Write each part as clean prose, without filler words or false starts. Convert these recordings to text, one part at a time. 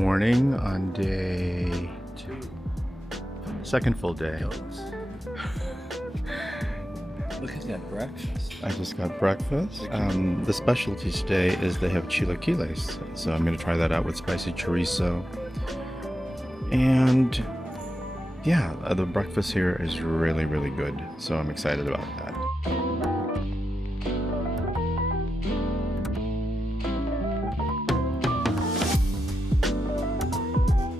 morning on day 2. Second full day. Look at that breakfast. I just got breakfast. The specialty today is they have chilaquiles. So I'm going to try that out with spicy chorizo. And yeah, the breakfast here is really, really good. So I'm excited about that.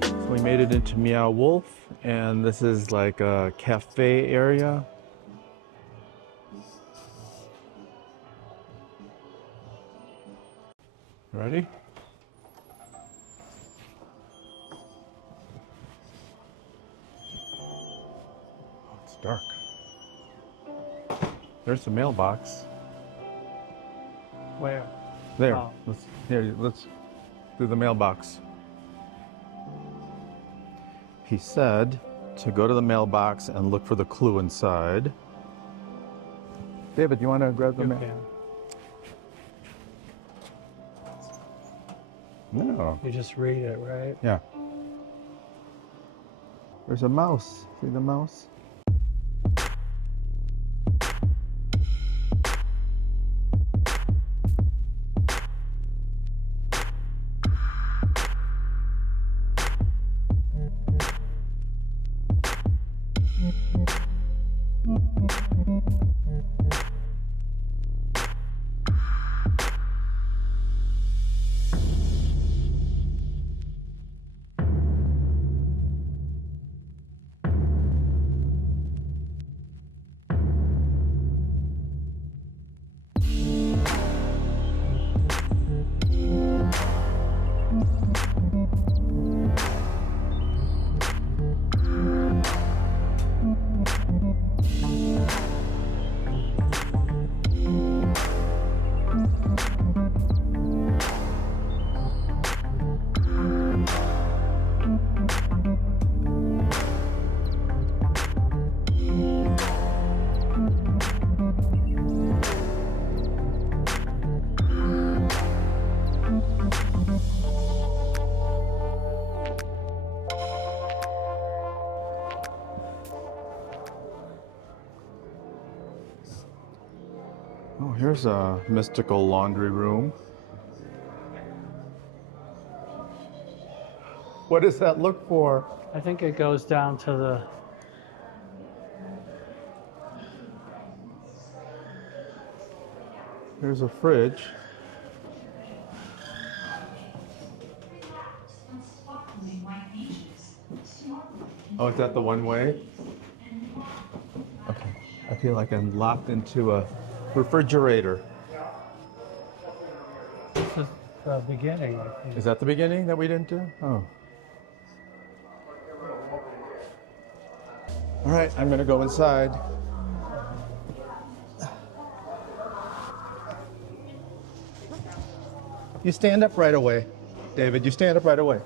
So we made it into Meow Wolf, and this is like a cafe area. Ready? Oh, it's dark. There's the mailbox. Where? There. Oh. Let's do the mailbox. He said to go to the mailbox and look for the clue inside. David, you want to grab the mail? No. You just read it, right? Yeah. There's a mouse. See the mouse? Oh, here's a mystical laundry room. What does that look for? I think it goes down to the... Here's a fridge. Oh, is that the one way? Okay. I feel like I'm locked into a refrigerator. This is the beginning. Is that the beginning that we didn't do? Oh. All right, I'm gonna go inside. You stand up right away, David. You stand up right away.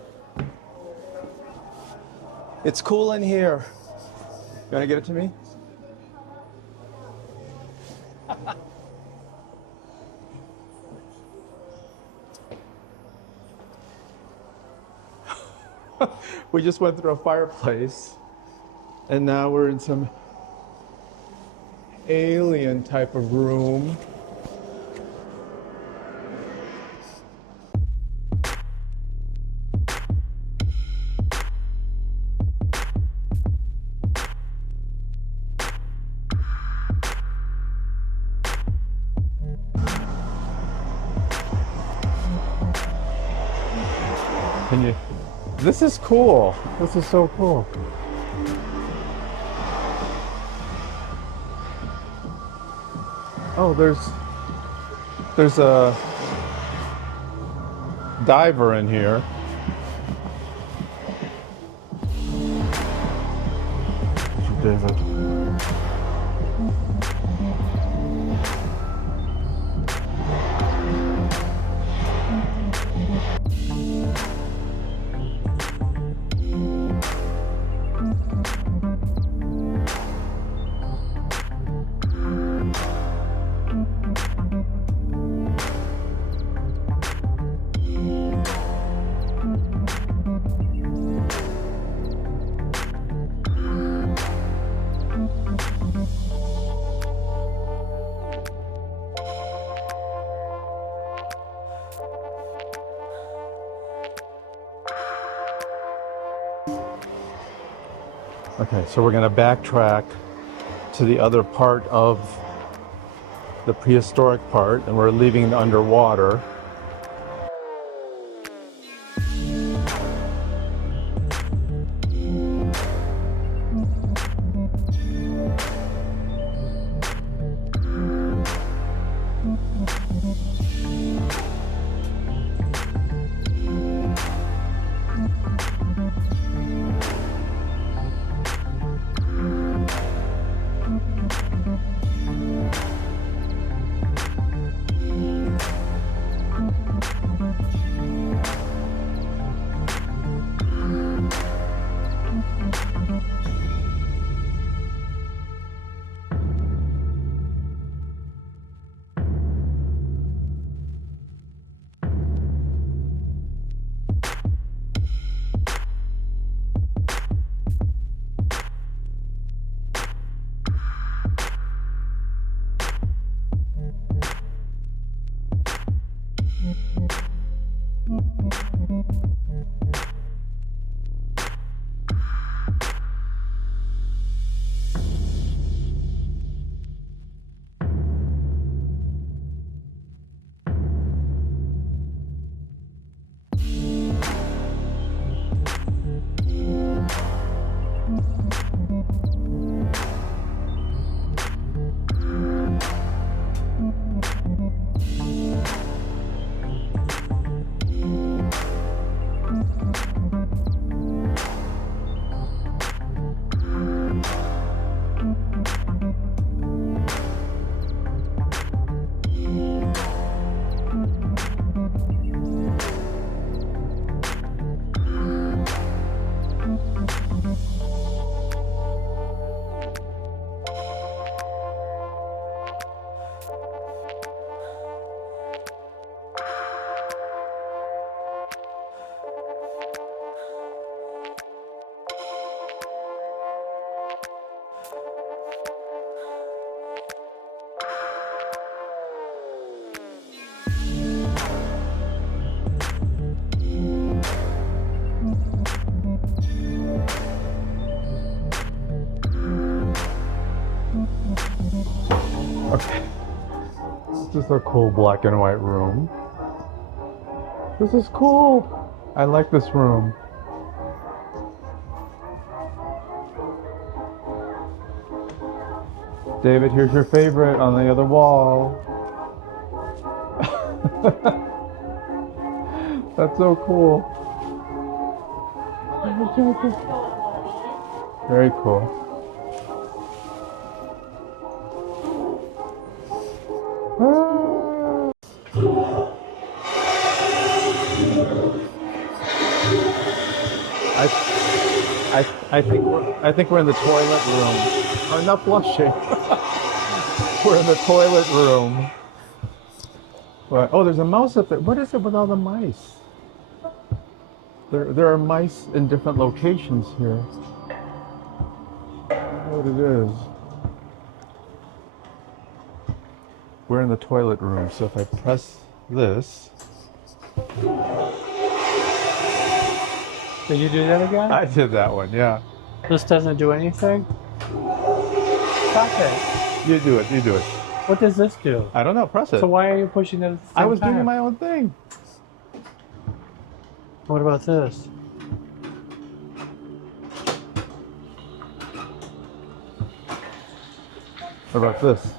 It's cool in here. You wanna get it to me? We just went through a fireplace, and now we're in some alien type of room. This is cool. This is so cool. Oh, there's a diver in here. David. Okay, so we're gonna backtrack to the other part of the prehistoric part, and we're leaving the underwater. Okay. This is a cool black and white room. This is cool. I like this room. David, here's your favorite on the other wall. That's so cool. Very cool. I think we're in the toilet room. I'm not blushing. We're in the toilet room. But, oh, there's a mouse up there. What is it with all the mice? There are mice in different locations here. I don't know what it is. We're in the toilet room, so if I press this. Did you do that again? I did that one, yeah. This doesn't do anything? Stop it. You do it, you do it. What does this do? I don't know, press it. So why are you pushing it at the same I was time? doing my own thing. What about this? What about this?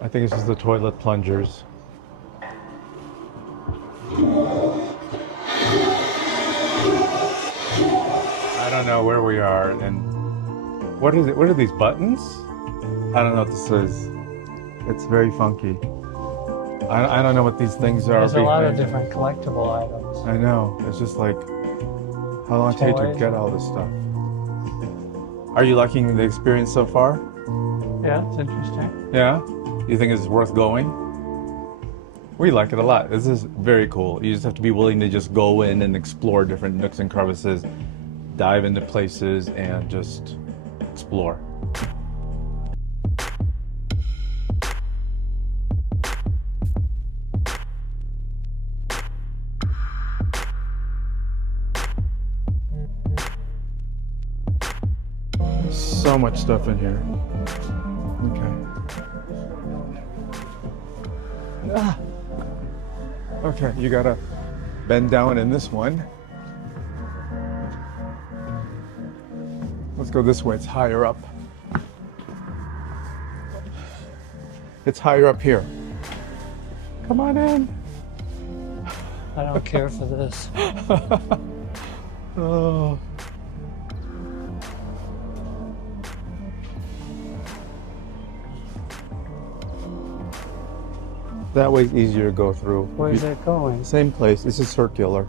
I think this is the toilet plungers. I don't know where we are, and what is it? What are these buttons? I don't know what this is. It's very funky. I don't know what these things are. There's a lot of different collectible items. I know. It's just like, how long it take to Toys. get all this stuff? Are you liking the experience so far? Yeah, it's interesting. Yeah? You think it's worth going? We like it a lot. This is very cool. You just have to be willing to just go in and explore different nooks and crevices, dive into places, and just explore. So much stuff in here. Okay. Ah. Okay, you gotta bend down in this one. Let's go this way, it's higher up. It's higher up here. Come on in. I don't care for this. Oh. That way's easier to go through. Where's it going? Same place. This is circular.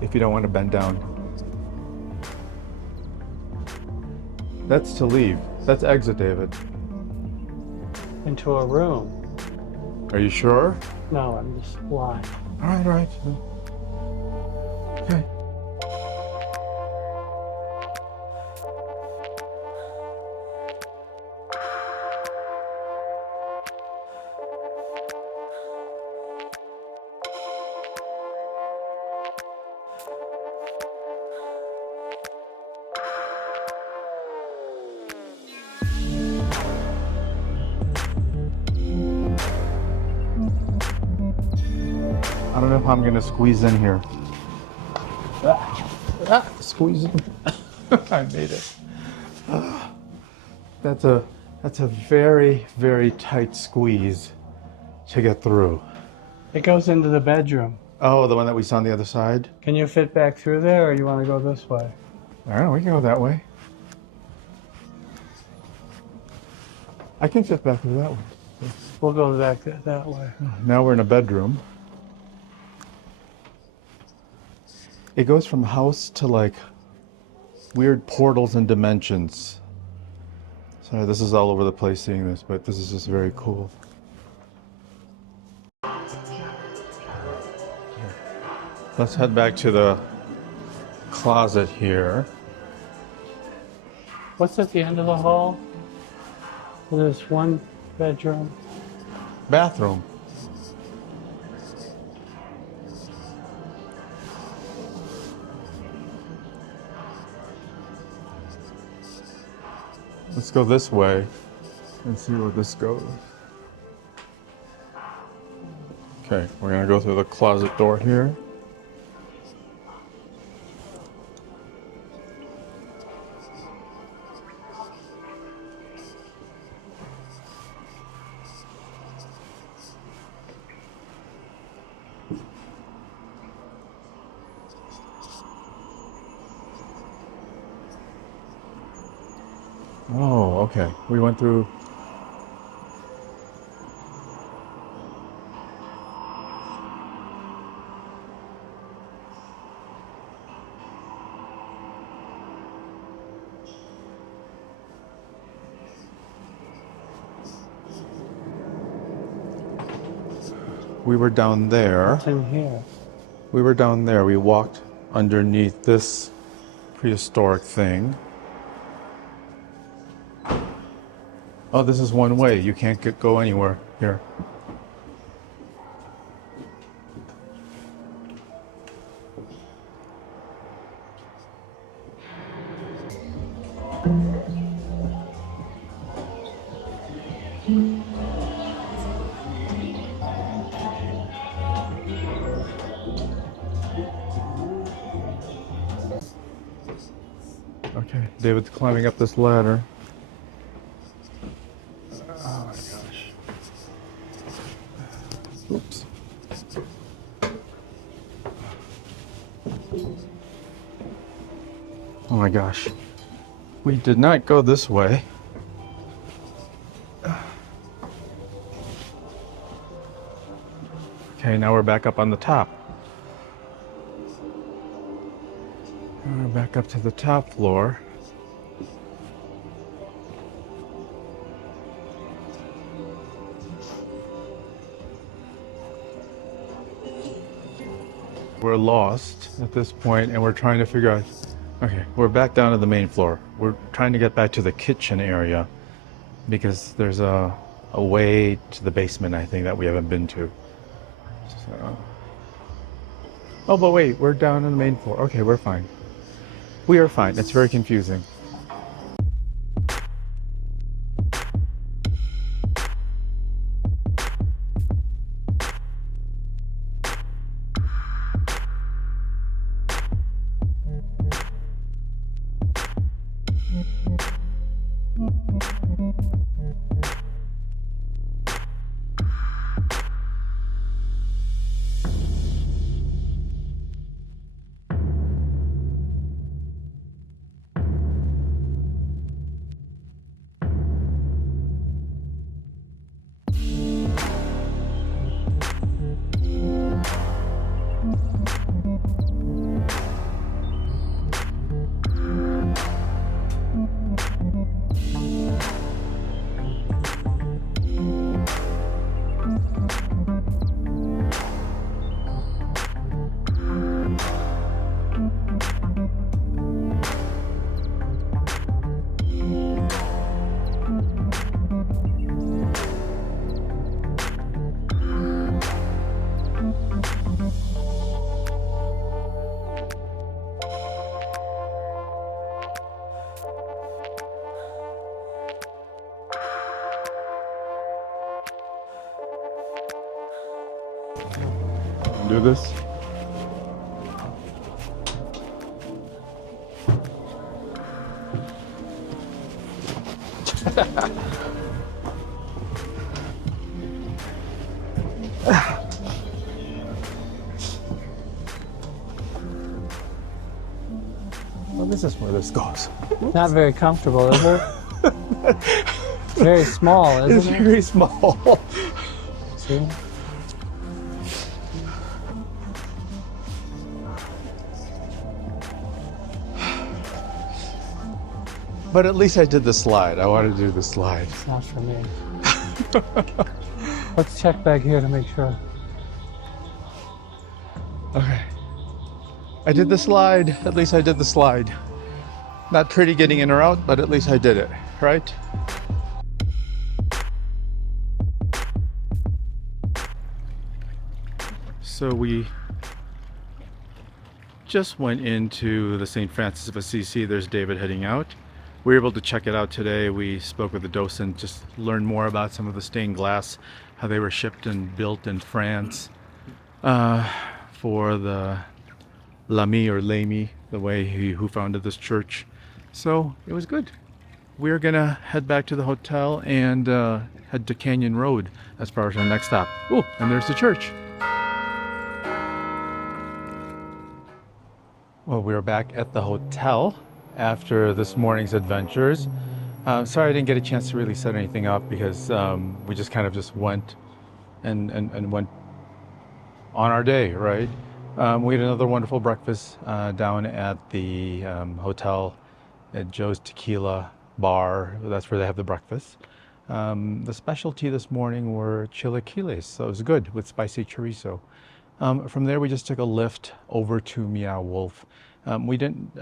If you don't want to bend down. That's to leave. That's exit, David. Into a room. Are you sure? No, I'm just lying. All right, all right. Okay. I don't know if I'm gonna squeeze in here. Squeeze in. I made it. That's a very, very tight squeeze to get through. It goes into the bedroom. Oh, the one that we saw on the other side? Can you fit back through there, or you want to go this way? I don't know, we can go that way. I can fit back through that way. We'll go back that way. Now we're in a bedroom. It goes from house to like weird portals and dimensions. Sorry, this is all over the place seeing this, but this is just very cool. Let's head back to the closet here. What's at the end of the hall? There's one bedroom. Bathroom. Let's go this way and see where this goes. Okay, we're gonna go through the closet door here. Oh, okay. We went through. We were down there. What's in here? We were down there. We walked underneath this prehistoric thing. Oh, this is one way. You can't go anywhere here. Okay, David's climbing up this ladder. Oh my gosh. Oops. Oh my gosh. We did not go this way. Okay, now we're back up on the top. We're back up to the top floor. We're lost at this point and we're trying to figure out, okay, we're back down to the main floor. We're trying to get back to the kitchen area because there's a way to the basement, I think, that we haven't been to. So. Oh, but wait, we're down on the main floor. Okay, we're fine. We are fine. It's very confusing. Do this. Well, this is where this goes. Not very comfortable, is it? Very small, It's isn't it? very small. See? But at least I did the slide. I wanted to do the slide. It's not for me. Let's check back here to make sure. Okay. I did the slide. At least I did the slide. Not pretty getting in or out, but at least I did it, right? So we just went into the St. Francis of Assisi. There's David heading out. We were able to check it out today. We spoke with the docent, just learned more about some of the stained glass, how they were shipped and built in France for the Lamy or Lamy, the way who founded this church. So it was good. We're gonna head back to the hotel and head to Canyon Road as far as our next stop. Oh, and there's the church. Well, we're back at the hotel after this morning's adventures. Sorry I didn't get a chance to really set anything up because we just kind of just went and went on our day, right? We had another wonderful breakfast down at the hotel at Joe's Tequila Bar. That's where they have the breakfast. The specialty this morning were chilaquiles, so it was good with spicy chorizo. From there, we just took a lift over to Meow Wolf. We didn't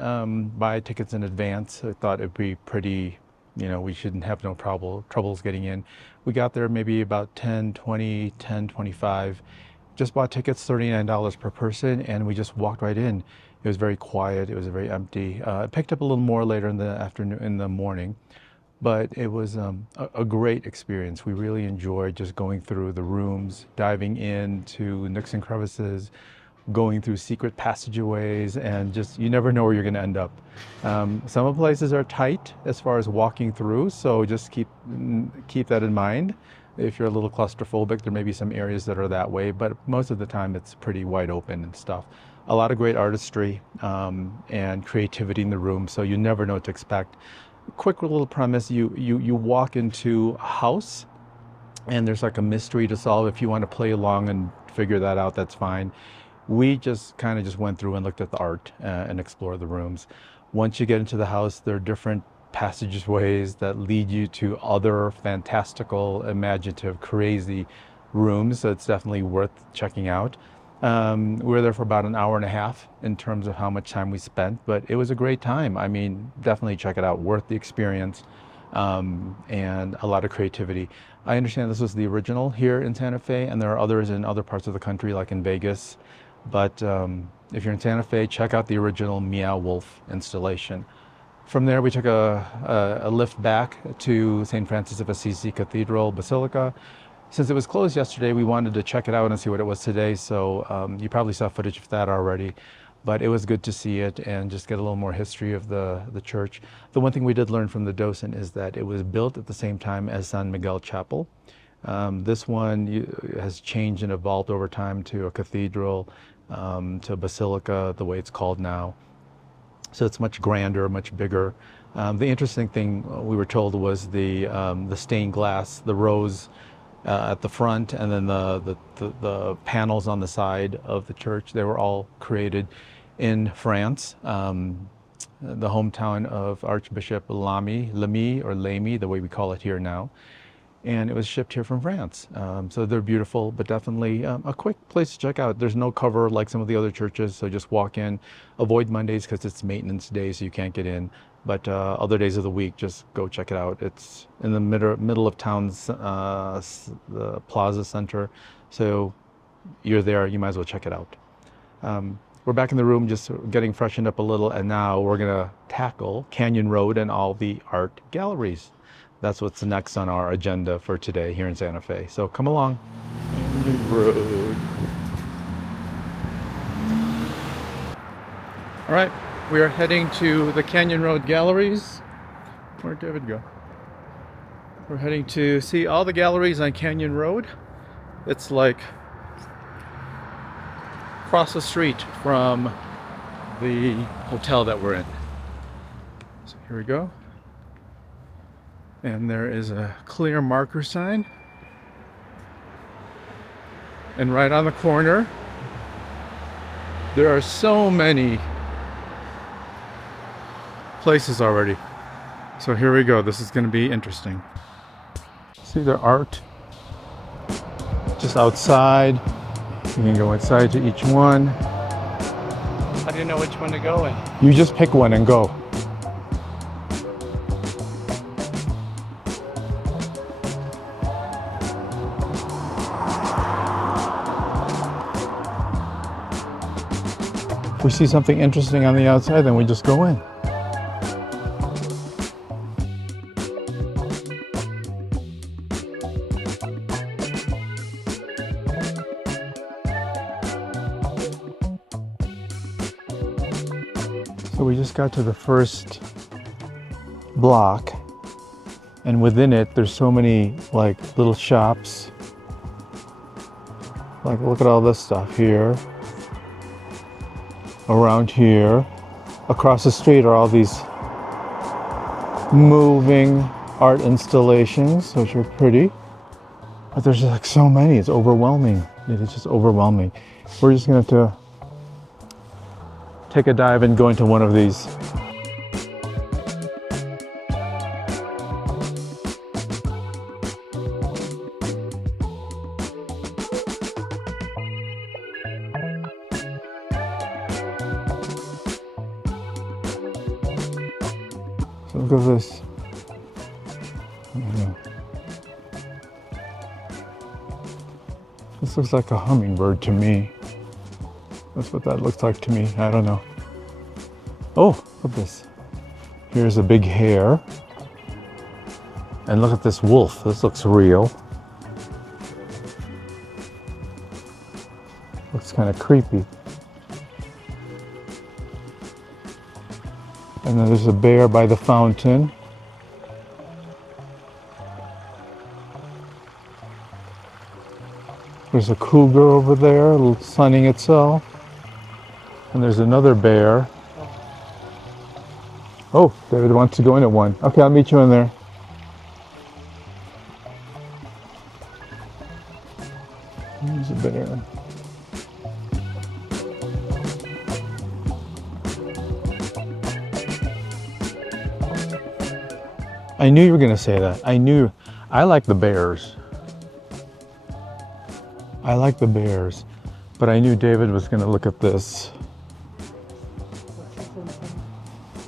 buy tickets in advance. I thought it'd be pretty, we shouldn't have no troubles getting in. We got there maybe about 10:25. Just bought tickets, $39 per person, and we just walked right in. It was very quiet. It was very empty. It picked up a little more later in the afternoon, in the morning. But it was a great experience. We really enjoyed just going through the rooms, diving into nooks and crevices, going through secret passageways, and just, you never know where you're going to end up. Some of the places are tight as far as walking through, so just keep that in mind. If you're a little claustrophobic, there may be some areas that are that way, but most of the time it's pretty wide open and stuff. A lot of great artistry and creativity in the room, so you never know what to expect. Quick little premise, you walk into a house and there's like a mystery to solve. If you want to play along and figure that out, that's fine. We just kind of just went through and looked at the art and explored the rooms. Once you get into the house, there are different passageways that lead you to other fantastical, imaginative, crazy rooms, so it's definitely worth checking out. We were there for about an hour and a half in terms of how much time we spent, but it was a great time. I mean, definitely check it out, worth the experience, and a lot of creativity. I understand this was the original here in Santa Fe, and there are others in other parts of the country, like in Vegas. But if you're in Santa Fe, check out the original Meow Wolf installation. From there, we took a lift back to St. Francis of Assisi Cathedral Basilica. Since it was closed yesterday, we wanted to check it out and see what it was today. So you probably saw footage of that already, but it was good to see it and just get a little more history of the church. The one thing we did learn from the docent is that it was built at the same time as San Miguel Chapel. This one has changed and evolved over time to a cathedral, to a basilica, the way it's called now. So it's much grander, much bigger. The interesting thing we were told was the stained glass, the rose at the front, and then the panels on the side of the church. They were all created in France, the hometown of Archbishop Lamy, the way we call it here now. And it was shipped here from France. So they're beautiful, but definitely a quick place to check out. There's no cover like some of the other churches, so just walk in. Avoid Mondays because it's maintenance day, so you can't get in. But other days of the week, just go check it out. It's in the middle of town's the Plaza Center, so you're there, you might as well check it out. We're back in the room, just getting freshened up a little, and now we're gonna tackle Canyon Road and all the art galleries. That's what's next on our agenda for today here in Santa Fe. So come along. Canyon Road. All right, we are heading to the Canyon Road Galleries. Where'd David go? We're heading to see all the galleries on Canyon Road. It's like across the street from the hotel that we're in. So here we go. And there is a clear marker sign. And right on the corner, there are so many places already. So here we go. This is going to be interesting. See their art just outside. You can go inside to each one. How do you know which one to go in? You just pick one and go. If we see something interesting on the outside, then we just go in. So we just got to the first block, and within it there's so many like little shops. Like, look at all this stuff here. Around here, across the street are all these moving art installations, which are pretty. But there's like so many, it's overwhelming. It is just overwhelming. We're just gonna have to take a dive and go into one of these. So look at this. I don't know. This looks like a hummingbird to me. That's what that looks like to me. I don't know. Oh, look at this. Here's a big hare. And look at this wolf. This looks real. Looks kind of creepy. And then there's a bear by the fountain. There's a cougar over there sunning itself. And there's another bear. Oh, David wants to go in at one. Okay, I'll meet you in there. There's a bear. I knew you were going to say that. I like the bears. I like the bears. But I knew David was going to look at this.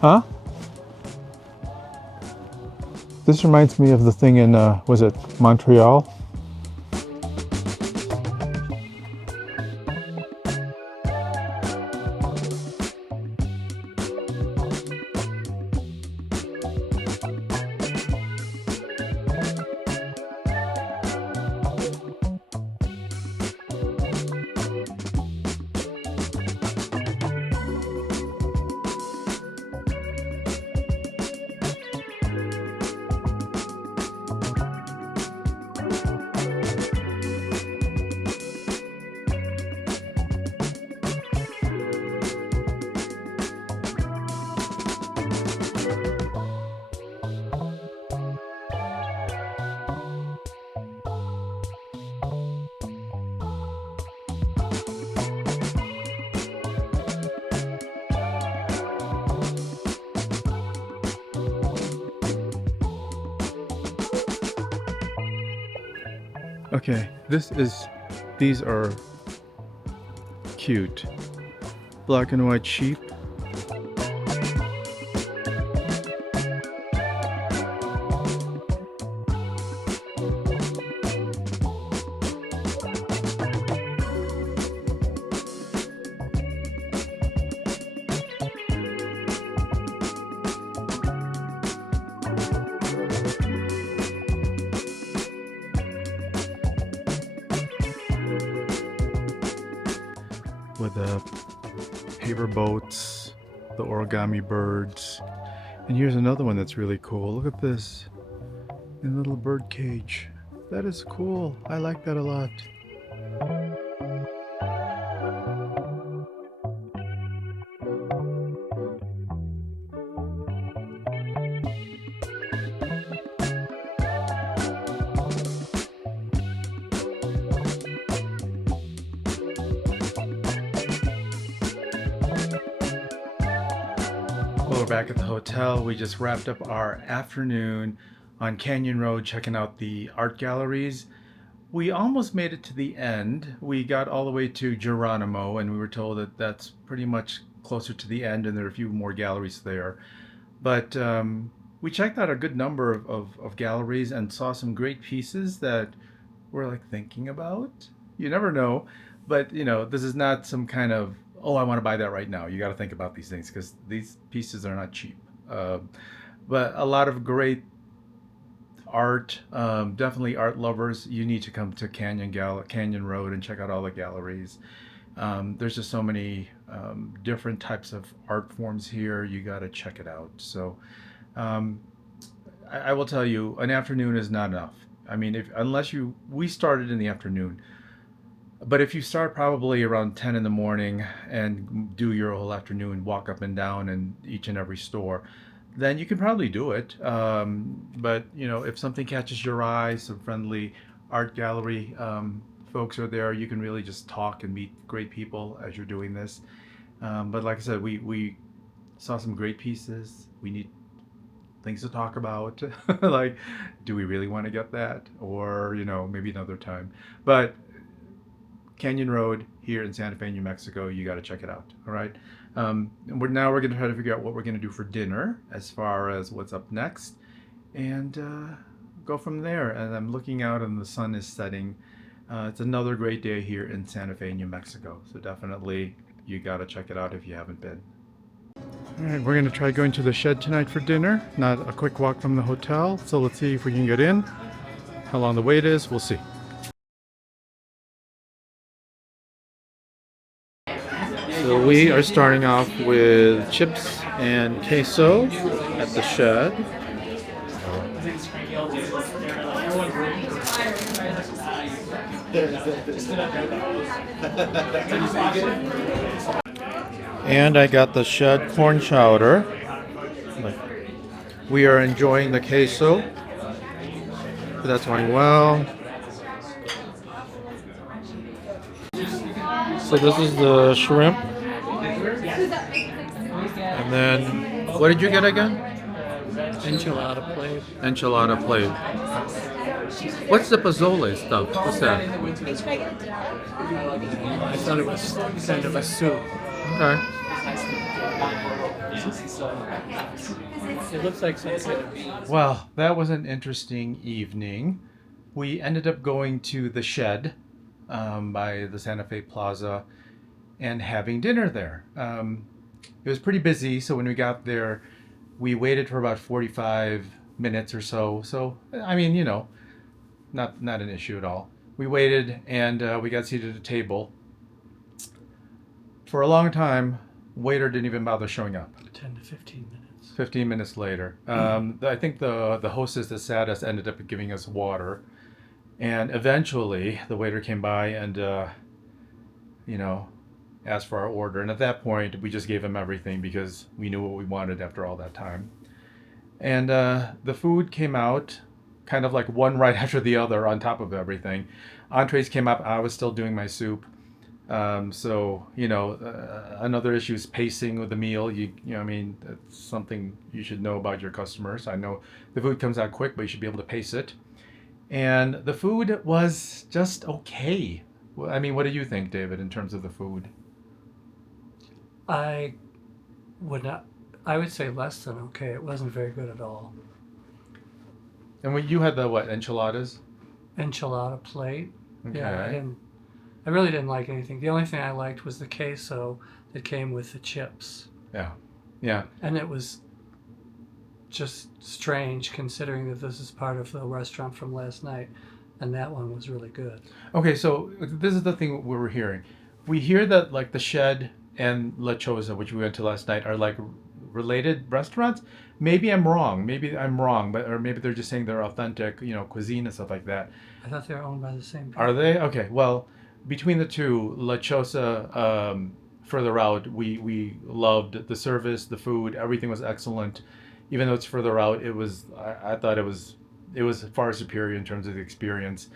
Huh? This reminds me of the thing in, was it Montreal? Okay, these are cute. Black and white sheep. With paper boats the origami birds. And here's another one that's really cool. Look at this. A little bird cage. That is cool. I like that a lot. Well, we're back at the hotel. We just wrapped up our afternoon on Canyon Road checking out the art galleries. We almost made it to the end. We got all the way to Geronimo, and we were told that that's pretty much closer to the end, and there are a few more galleries there. But we checked out a good number of galleries and saw some great pieces that we're like thinking about. You never know, but you know, this is not some kind of, oh, I want to buy that right now. You got to think about these things because these pieces are not cheap. But a lot of great art, definitely art lovers. You need to come to Canyon Road and check out all the galleries. There's just so many different types of art forms here. You got to check it out. So I will tell you, an afternoon is not enough. I mean, we started in the afternoon, but if you start probably around 10 in the morning and do your whole afternoon, walk up and down in each and every store, then you can probably do it. But you know, if something catches your eye, some friendly art gallery folks are there, you can really just talk and meet great people as you're doing this. But like I said, we saw some great pieces. We need things to talk about. Like, do we really want to get that? Or, you know, maybe another time. But Canyon Road here in Santa Fe, New Mexico, you got to check it out. All right. And we're going to try to figure out what we're going to do for dinner as far as what's up next and go from there. And I'm looking out and the sun is setting. It's another great day here in Santa Fe, New Mexico. So definitely you got to check it out if you haven't been. All right, we're going to try going to the shed tonight for dinner. Not a quick walk from the hotel. So let's see if we can get in. How long the wait is, we'll see. So we are starting off with chips and queso at the shed. And I got the shed corn chowder. We are enjoying the queso. That's going well. So this is the shrimp. And then, what did you get again? Enchilada plate. Enchilada plate. What's the pozole stuff? What's that? I thought it was kind of a soup. Okay. It looks like something. Well, that was an interesting evening. We ended up going to the shed by the Santa Fe Plaza and having dinner there. It was pretty busy, so when we got there, we waited for about 45 minutes or so. So, I mean, you know, not an issue at all. We waited and we got seated at a table. For a long time, waiter didn't even bother showing up. 10 to 15 minutes. 15 minutes later. I think the hostess that sat us ended up giving us water. And eventually, the waiter came by and, you know, asked for our order. And at that point, we just gave him everything because we knew what we wanted after all that time. And the food came out kind of like one right after the other on top of everything. Entrees came up. I was still doing my soup. So, you know, another issue is pacing with the meal. You know, I mean, that's something you should know about your customers. I know the food comes out quick, but you should be able to pace it. And the food was just okay. I mean, what do you think, David, in terms of the food? I would say less than okay. It wasn't very good at all. And when you had the what, enchiladas? Enchilada plate. Okay. Yeah, I really didn't like anything. The only thing I liked was the queso that came with the chips. Yeah. Yeah. And it was just strange considering that this is part of the restaurant from last night, and that one was really good. Okay, so this is the thing we were hearing. We hear that like the shed and La Choza, which we went to last night, are like related restaurants. Maybe I'm wrong. Maybe I'm wrong, but or maybe they're just saying they're authentic, cuisine and stuff like that. I thought they were owned by the same people. Are they? Okay. Well, between the two, La Chosa, further out, we loved the service, the food, everything was excellent. Even though it's further out, I thought it was far superior in terms of the experience.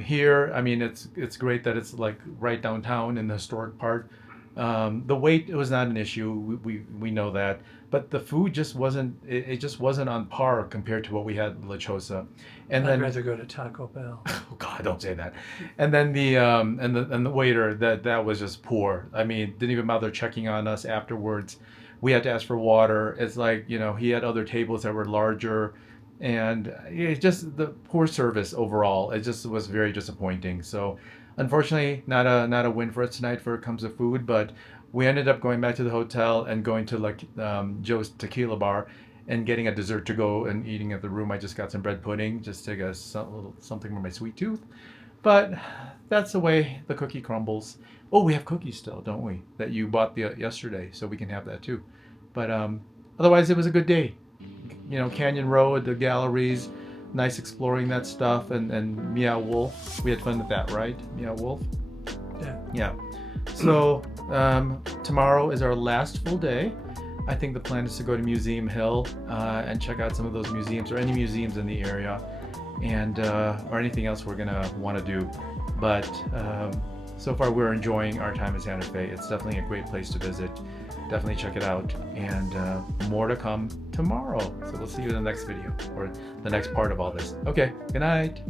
Here, I mean, it's great that it's like right downtown in the historic part. The wait was not an issue. We know that, but the food just wasn't. It just wasn't on par compared to what we had in La Chosa. And I'd then rather go to Taco Bell. oh God, don't say that. And then the waiter that was just poor. I mean, didn't even bother checking on us afterwards. We had to ask for water. It's like he had other tables that were larger, and it just the poor service overall. It just was very disappointing. So, unfortunately, not a win for us tonight for it comes to food. But we ended up going back to the hotel and going to like Joe's Tequila Bar and getting a dessert to go and eating at the room. I just got some bread pudding just to get little something for my sweet tooth. But that's the way the cookie crumbles. Oh, we have cookies still, don't we? That you bought yesterday, so we can have that too. But otherwise, it was a good day. Canyon Road, the galleries, nice exploring that stuff, and Meow Wolf. We had fun with that, right? Meow Wolf. Yeah. Yeah. So tomorrow is our last full day. I think the plan is to go to Museum Hill and check out some of those museums or any museums in the area, and or anything else we're gonna want to do. But so far we're enjoying our time in Santa Fe. It's definitely a great place to visit. Definitely check it out, and more to come tomorrow. So we'll see you in the next video or the next part of all this. Okay, good night.